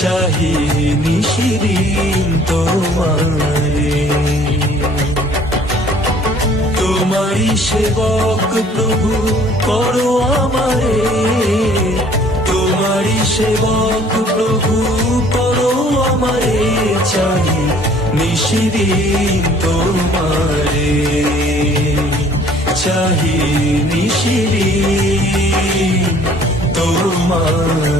চাহি নিশিদিন তোমারে। তোমারি সেবক প্রভু করো আমারে, তোমারি সেবক প্রভু করো আমারে, চাহি নিশিদিন তোমারে, চাহি নিশিদিন তোমারে।